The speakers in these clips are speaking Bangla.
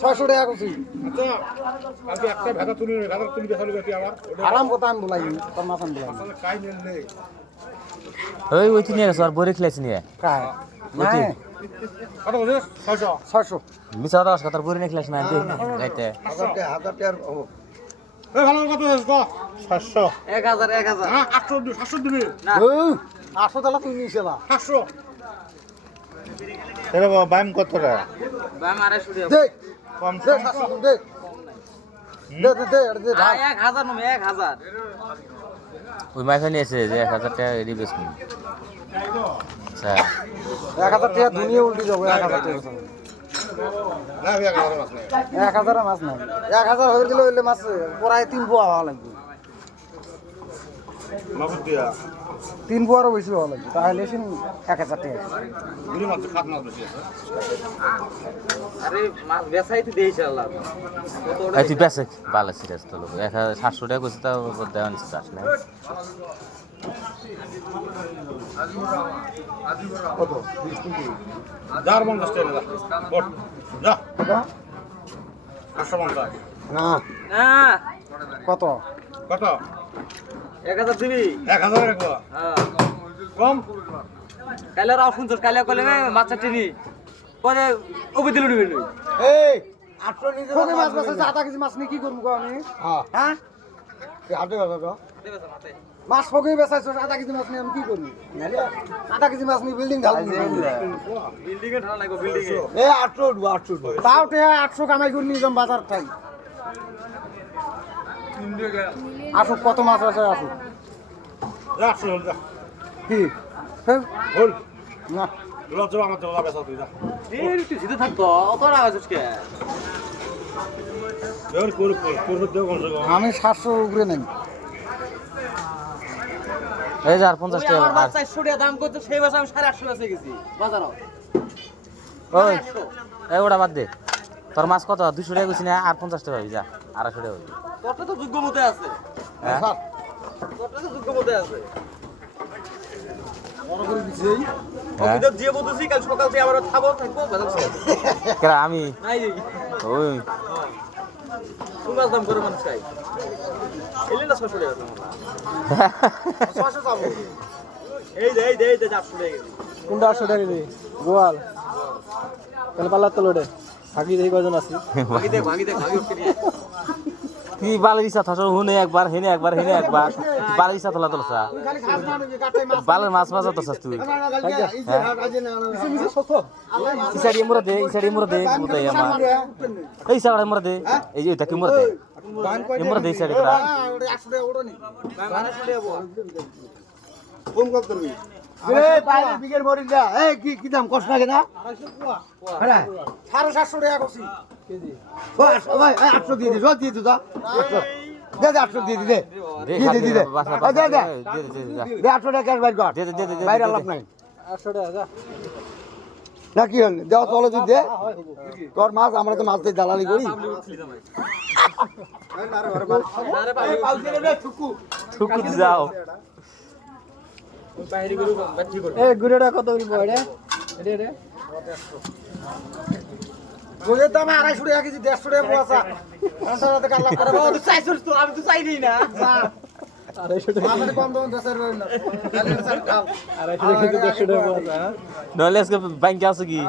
600 টাকা কইছি আচ্ছা কালকে একটা ভেতা তুলি বেচালি গেছি আমার আরাম কথা আমি বলাই তোর মাথান বলাই আসলে কাই নেলে ওই নিয়ে গেছো আর বড়ি খেলেছি নিয়ে কায় ওইটি। কত বলছিস 600 600 মিছা কথা কথা বড়ি নিয়ে খেলেছ না যাইতে 1000 টাকা হবো এই ভালো কত বলছিস ক 700 1000 হ্যাঁ 800 700 দিবি না 800 টাকা তুই নিছিলা 700 এর বাইম কত টাকা বাম 250 টাকা দে কম দে 700 দে দে 1000 নমে 1000 ওই মাইফা নিয়েছে যে 1000 টাকা এডি বেশ আচ্ছা 1000 টাকা দুনিয়া উল্টি যাবে 1000 টাকা না বিয়া করে মাছ নাই 1000 মাছ নাই 1000 হয়ে গেলে হইলে মাছ প্রায় 3 পোয়া হওয়া লাগবে মাগুর দিয়া 3 পোয়ারও বেশি হওয়া লাগবে তাহলে সিন 1000 টাকা দুই মাছ খাত মাছ বেশি আছে আরে মাছ বেচাই তো দেইছে আল্লাহ কত এই তুই বেসে ভালো সিরিয়াস তো লোক 700 টাকা কইছে তাও দেওয়ান চাস না কত যার 50 টাকা যা বট যা কত 850 না না কত কত 1000 দিবি 1000 রাখবো হ্যাঁ কম কালে রাও শুনছস কালে কইলে মাছ টিনি পরে ওবে দিলু নিবি এই 800 নিজে ফোকে মাছ বাসা আধা কেজি মাছ নি কি করব গো আমি হ্যাঁ এই হাতে বাবা গো দেবে মাথায় মাছ ফোকে বেচাইছস আধা কেজি মাছ নি আমি কি করব আধা কেজি মাছ নি বিল্ডিং ঢালবো বিল্ডিং এ ঢালা লাগবে বিল্ডিং এ এই 800 তাও তে 800 কামাই করে নিয়ে যাম বাজার ঠাই আসুক কত মাছ আছে আসুক যা 800 হল যা কি হ্যাঁ হল না লজ্জা আমার জলা বেচা তুই যা এই তুই জিতে থাকতো অত রাগ আছিস কে দেওর কোর দেও কোন জায়গা আমি 700 উপরে নেই এই যে আর 50 টাকা আমার বাচ্চা 100 টাকা দাম করতে সেই বাসা আমি 850 বেচে গেছি বাজারে ওই এই ওটা বাদ দে তোর মাছ কত 200 টাকা কইছিস না আর 50 টাকা হই যা 250 টাকা হই তোরটা তো যোগ্য মতে আছে হ্যাঁ তোরটা তো যোগ্য মতে আছে বড় করে দিছি হ্যাঁ অভিযোগ দিয়ে বলতেছি কাল সকাল থেকে আবার খাবো থাকবো বাজার কেরা আমি নাই ওই কোন মাছ দাম করে মানুষ খাই এলে না 600 টাকা 600 যাবো এই দে 800 টাকা কোনটা 800 টাকা দিই গোয়াল তাহলে পাল্লা তো লোডে থাকি দেই কয়জন আছি ভাগি ভাগি ওকে নিয়ে কি বালের ইচ্ছা থাকো হুনে একবার হেনে একবার বালের ইচ্ছা তোলা তোলসা তুই খালি খাস না নাকি কাটে মাছ বালের মাছ মাছ তোলছাস তুই এই যে হাট আজ না মিছে সত্য ইসাড়ি মুরা দে বুতাই আমার এই সাড়ে মুরা দে এই যে তাকে মুরা দে দাম কয় মুরা দে ইসাড়ি তোরা 800 টাকা ওড়নি 1200 টাকা বল ফোন কল করবি এই পাইলি বিকের মরি যা এই কি দাম কষ্ট লাগে না 250 পোয়া হ্যাঁ 750 টাকা কইছি কেজি ভাই 800 দিয়ে দে রোজ দিয়ে দে দে 800 দিয়ে দে দে দে 800 টাকা ক্যাশ বাইর কর বাইরে লাভ নাই 800 টাকা যা না কি হল দেও চলে তুই দে তোর মাছ আমরা তো মাছ দিয়ে দালালি করি আরে ভাই ঠুকু যাও বাইরে গরু বাচ্চি করে এই গুড়েটা কত করিব এটা এটা গুড়ের দাম 250 টাকা কেজি 150 টাকা পোয়া সারাতে কাল্লা করে তুই চাইছস তো আমি তো চাইনি না 250 টাকা আমাদের কম দাম বেচার রইল না খালি বেচার খাও 250 টাকা 150 টাকা পোয়া নলে আজকে ব্যাংকে আছে কি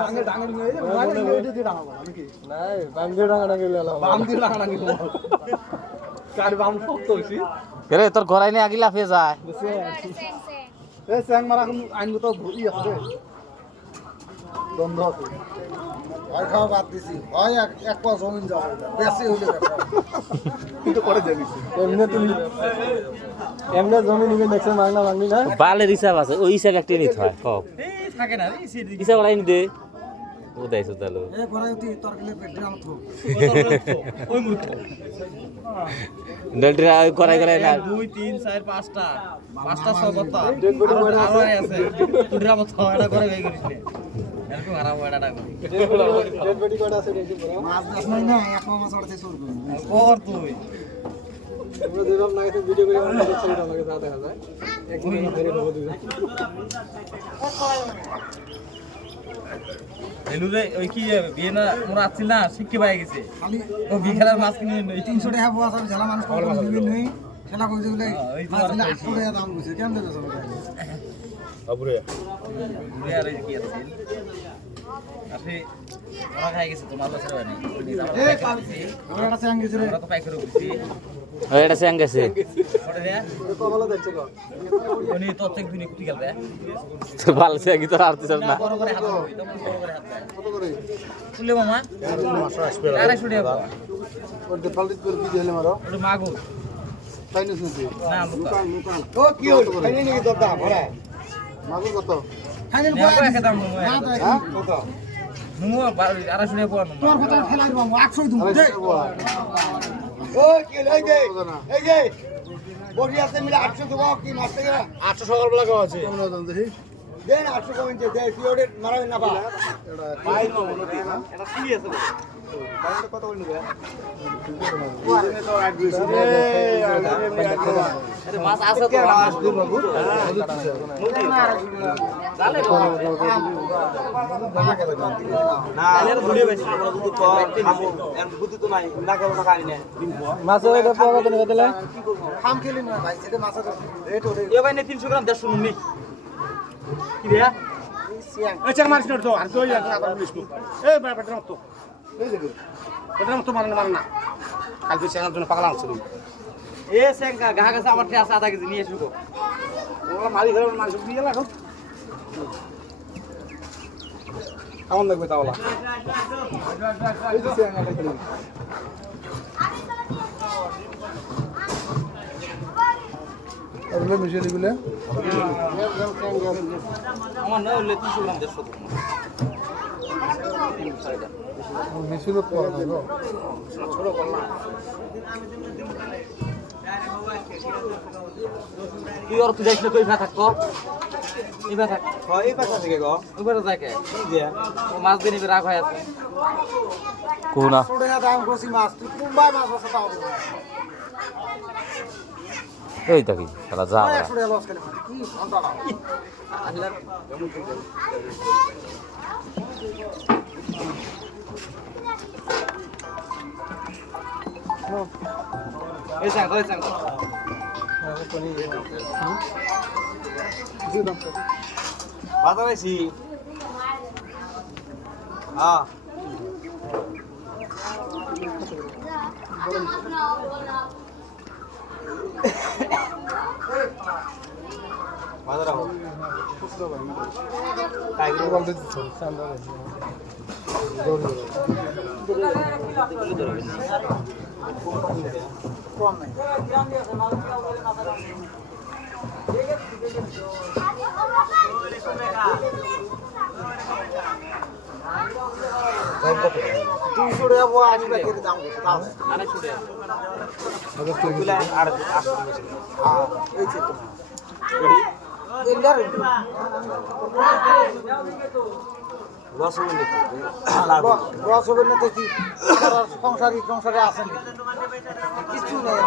ডাঙ্গে ডাঙ্গে নিয়ে মোবাইলে ভিডিও দিয়ে ডাঙ্গাবো আমি কি নাই বান্দে ডাঙা ডাঙা লালা বাম দিয়ে ডাঙ্গা ডাঙ্গি কার বাম শক্ত হইছি রে তোর ঘরাই নে আগিলা ফে যায় এই স্যাং মারা কোন আইন তো ভুই আছে বন্ধ আছে আর খাওয়া বাদ দিছি হয় এক পা জমিন যাবে বেশি হইলে কিন্তু করে জানিস এমনি জমি নিবে নেক্সট মাংনা মাংনি না বালের হিসাব আছে ওই হিসাব একটা নিতে হয় কও এই থাকে না এই সিডি হিসাব ওলাই নি দে ও দাইছো তাহলে এ করাই তুই তরকারি পেটে আম থো ওই মুখ ডলটরা করাই করাই না 2 3 4 5টা 5টা 6 বত্তা আরো আছে কুড়া বত্তা এটা করে বেই করিস নে এরকম আরাম ওটাটা করি ডেড বডি কোড আছে দেখি মাছ দাস নাই না এক মাছ অর্ধে শুরু কর তুই আমরা যেরকম না গেছে ভিডিও করে আমরা ছেড়ে আমাকে যা দেখা যায় একদিন ধরে নেব দুই এলুরে ওই কি বিয়ে না মোরা আসছিল না শিখতে পাই গেছে ও বিঘার মাছ কিনে নই 300 টাকা পোয়া সব ঝালা মানুষ কত দিবেন নই সেটা কই দিলে মাছ দিলে 800 টাকা দাম কইছে কেন দেবে সব বাবুরে ঘুরে আর কি আছে আপনি ওরা খাই গেছে তো মাছ ছেড়ে নাই এই পাবি ওরা কাছে আঙ্গিছে রে ওরা তো পাই করে বুঝছি এটা স্যাং গেছে ওটা রে তো ভালো দেখছে কো উনি তো চেক দিনে কুটি গেল রে তো ভালো স্যাং তো আর দিছ না বড় করে হাত ধরবি তো বড় করে হাত কত করে তুলে মামা মাছ আসবে 250 টাকা ওর দে পাল্টি করে কি দিলে মারো ওটা মাগুর চাইনিজ নাকি না লুকা ও কি হলো খাইনি নাকি তোর দাম হ্যাঁ মাগুর কত ফাইনাল নেওয়া কয় খেতাম নুমু না তো কত নুমু 250 টাকা পোয়া নুমু তোর কথা ফেলাই দিব 800 দিমু দে ও কি হলো এই যে বড়ি আছে মিলে 800 দেবো কি মাছ থেকে 800 সকালবেলা খাওয়া আছে কেমন দাম দেখি দেন 800 কমেন যে দে তুই ওরে মারাবি না বা পাই এটা কি আছে কত করে নিবে মাছ আছে তো মাছ দিব মাছের এটা পাওয়া কত নিবে তাহলে খাম খেলি না ভাই সেটা মাছের রেট ওরে এ ভাই নে 300 গ্রাম 150 নুন নে কি রে এই চার মারিস না তো আর তুই আবার পুলিশ কো এই বেটা তো এই দেখো এটা তো মারনা মারনা কালকে চেনার জন্য পাগলা আছে এ সেঙ্কা গা গাছে আমার আছে আধা কেজি নিয়ে এসো ওরা মারি ধরে মাছ দিয়ে লাগো কেমন লাগবে তাওলা এই যে আঙ্গাটা খেলি এগুলো মিশিয়ে দিগুলো আমার না হলে 300 গ্রাম 150 মিশিয়ে তো পাওয়া না তুই আর তুই যাইস না কই ভা থাকো ইবা থাক এই পাশা থেকে গো ওইবারে যাকে মাছ দিন এবার রাগ হয়ে আছে কোনা 800 টাকা দাম কইছি মাছ তুই কুম্বাই মাছ আছে তাও এই দেখি তাহলে যা 100 টাকা লস করে কি ঘন্টা না এই সাং ওই সাং বাজার আইছি হ্যাঁ বাজার আও টাইগার বলতে দিছ সান্দা কম নাই দুশো টাকা বড় আশি টাকা দাম করছে তাও 250 টাকা এই যে তো লস হবে না দেখি সংসারে আসেন কিছু নেই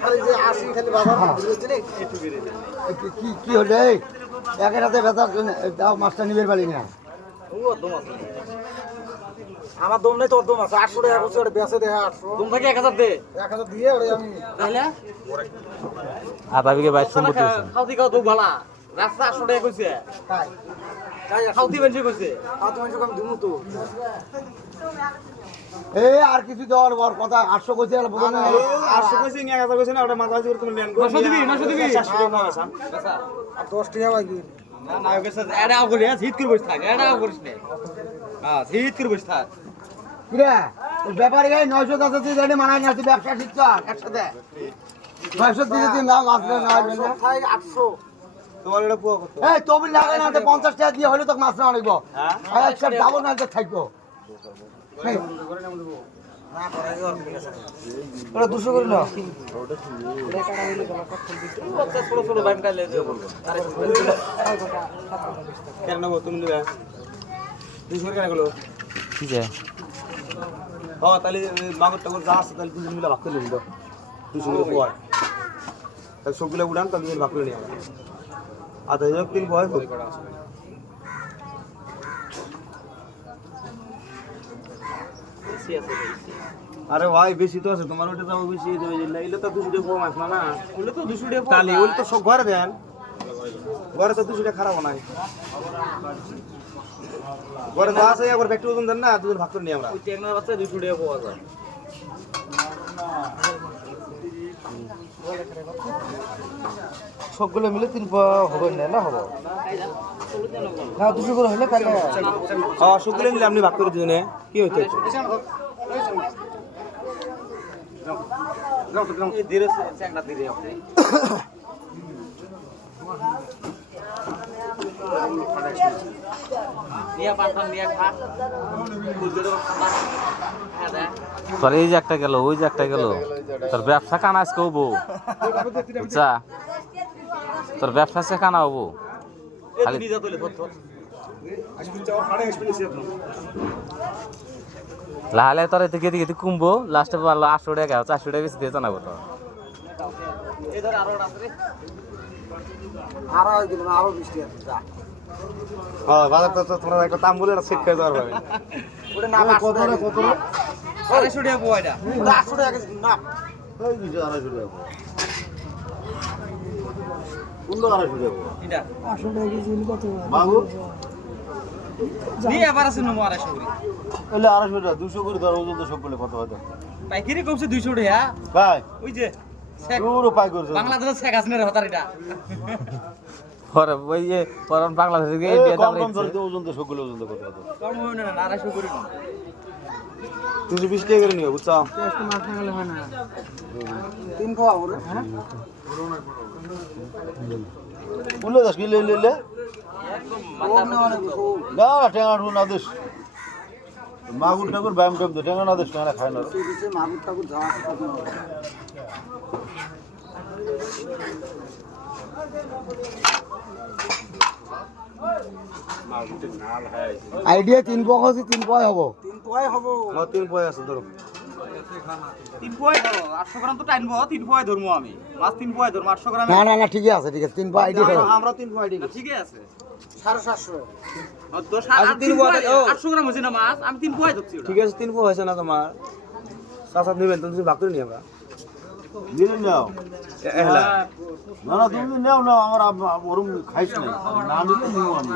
খালি যে আসি খালি বাজার কি হলো এই একের হাতে ব্যথা দাও মাছটা নিবের পারি না আমার দম নেই তোর দম আছে 800 টাকা করছে ওটা বেচে দেয় 800 তুমি থেকে 1000 দে 1000 দিয়ে ওরে আমি তাহলে আধা বিঘে বাইশ সম্পত্তি আছে খাওতি খাও তো ভালা রাস্তা 800 টাকা কইছে তাই খাওতি বেঞ্চি কইছে আর তুমি যখন দিমু তো এই আর কিছু দেওয়ার বর কথা 800 কইছে আর বুঝো না 800 কইছে 1000 কইছে না ওটা মাথা জোর তুমি নেন 900 দিবি 900 দিবি 400 টাকা মাছ আর 10 টাকা বাকি না না ওকে স্যার এডা করে হিট করে বসে থাক এডা করিস না হ্যাঁ হিট করে বসে থাক কি রে ব্যাপারী গাই 900 আছে তুই জানি মানায় না তুই ব্যবসা শিখছ একসাথে 900 দিয়ে তুই না মাছ না হবে না তাই 800 তোমার এটা পুয়া কত এই তুমি লাগে না 50 টাকা দিয়ে হলে তো মাছ না আনবো হ্যাঁ একটা যাবো না তো থাকবো ওরা 200 করে নাও ছোট ছোট বাইম কালে দেব কেন নেবো তুমি নেবে 200 কেন গেলো কি যে হ্যাঁ তাহলে মাগুর টাগুর যা আছে তাহলে 200 মিলে ভাগ করে নিন 200 মিলে পুয়া তাহলে সবগুলো উড়ান তাহলে 200 ভাগ করে নিন আধা 1 দিন বয় বেশি আছে আরে ভাই বেশি তো আছে তোমার ওটা যাবো বেশি এলে তো 200 টাকা কম আসলো না ওগুলো তো 200 টাকা তাহলে ওগুলো তো সব ঘরে দেন ঘরে তো 200 টাকা খারাপ নাই ঘরে যা আছে একবার ব্যক্তি ওজন দেন না দুজন ভাগ করে নিই আমরা ওই টেকনার বাচ্চা 200 টাকা পাওয়া যায় সবগুলো মিলে 3 পোয়া হবে না হবে না 200 করে হলে তাহলে হ্যাঁ সবগুলো মিলে আপনি ভাগ করে দিবেন কি হইছে এই ধীরে চ্যাংড়া ধীরে আপনি নিয়া পাঠান নিয়া খা বুঝলো হ্যাঁ তোর এই যে একটা গেল ওই যে একটা গেল তোর ব্যবসা কানা আজকে হবো বুঝছা তোর ব্যবসা সে কানা হবো এই তুমি যা তোলে ধর লাহালে তোর এতে গেতে গেতে কুমবো লাস্টে পারলো 800 টাকা 400 টাকা বেশি দিয়ে জানাবো তো এই ধর আরো আছে রে আরো দিলাম আরো 20 টাকা যা হ্যাঁ বাজার তো তোমরা একটা দাম বলে সেট করে দেওয়ার ভাবে ওটা না কত রে 250 টাকা পোয়া এটা ওটা 800 টাকা কেজি না ওই 200 250 টাকা কোনটা 250 টাকা এটা বাবু নিয়ে আবার আছে নমো 250 করে তাহলে 250 টাকা 200 করে ধর ওজন তো সবগুলো কত হয় পাইকারি কমছে 200 টাকা ভাই ওই যে শেখ পুরো পাই করছে বাংলাদেশের শেখ হাসিনার হতার এটা পরে ওই যে পরে বাংলাদেশ থেকে এই ইন্ডিয়া কম দাম কম ধরে ওজন তো সবগুলো ওজন তো কত হয় কম হবে না 250 করে 220 টাকা করে নিও বুঝছো 3 পোয়া ওরে উল্লে 10 কিলো লে লে না টেঙ্গা না দেশ মাগুর ঠাকুর ব্যায়াম টাইম তো টেঙ্গা না দেশ টেঙ্গা খায় না মাগুর টাকুর যাওয়া আইডিয়া 3 পোয়া আছে 3 পোয়া হবো 3 পোয়াই হবে আমার 3 পয়সা আছে ধরো 3 পয় ধরো 800 গ্রাম তো টাইনবো 3 পয় ধরমু আমি মাছ 3 পয় ধরমু 800 গ্রাম না না না ঠিকই আছে ঠিক আছে 3 পোয়া আইডিয়া আমরা 3 পয়সা দিই ঠিকই আছে 750 10 আচ্ছা, 3 পয় 800 গ্রাম হইছে না মাছ আমি 3 পয় ধরছি ওটা ঠিক আছে 3 পয়সা হয়েছে না তোমার সাত নেবেন তুমি ভাগ করে নিও আমরা দিলেন নাও এহলা না না তুমি নাও নাও আমার ওরম খাইছ না না নিলে নিও আমি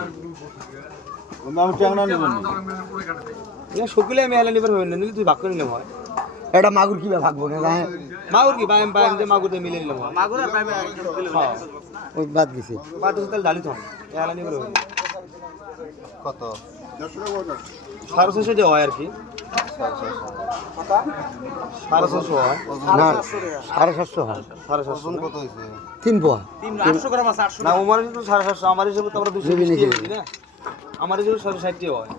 আমি টেঙ্গা নেব না এ সবগুলো আমি এহলা নিবার হবে না নিলে তুই ভাগ করে নিলাম হয় এটা মাগুর কি ভাগবো না গায়ে মাগুর কি বায়াম বায়াম দিয়ে মাগুর দিয়ে মিলে নিলাম হয় মাগুর আর পাইবে হ্যাঁ ওই বাদ গেছি বাদ দিতে তাহলে ডালি তো এহলা নিবার হবে কত 650 টাকা হয় আর কি 650 হয় না 750 হয় 750 কত হইছে 3 পোয়া 800 গ্রাম আছে 800 না আমার তো 750 আমার হিসেবে তো আমরা 220 টাকা দিই না আমার হিসেবে 60 টাকা হয়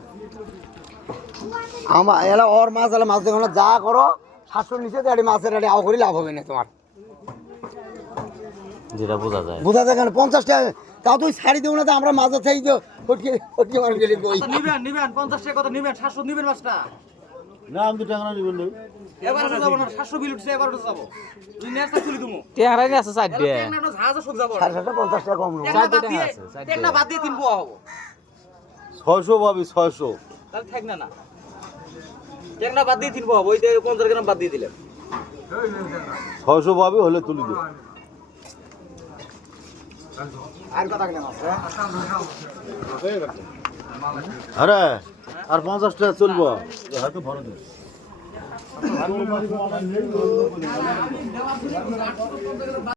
আমার এলা ওর মাছ এলা মাছ দেখো না যা করো 700 নিচে তো মাছের আও করে লাভ হবে না তোমার যেটা বোঝা যায় বুঝা যায় কেন 50 টাকা তাও তুই ছাড়ি দেবো না তো আমরা মাছ চাই তো ফটকে মার গেলি কই নিবেন 50 টাকা কত নিবেন 700 নিবেন মাছটা না আমি তো টাকা নিবেন না এবার যাব না 700 বিল উঠছে এবার যাব তুই নেটটা খুলি দিমু টেংরাই নিয়ে আছে সাইড দিয়ে একটা জাহাজ সব যাব 750 টাকা কম নেবো। টেকনা বাদ দিয়ে 3 পোয়া হবো 600 পাবি 600 তাহলে থাক না না টেকনা বাদ দিয়ে 3 পোয়া হবো ওই 50 গ্রাম বাদ দিয়ে দিলাম 600 পাবি হলে তুলি দে আর কথা গেলাম আরে আর 50 টাকা চলবো হয়তো ভরে দে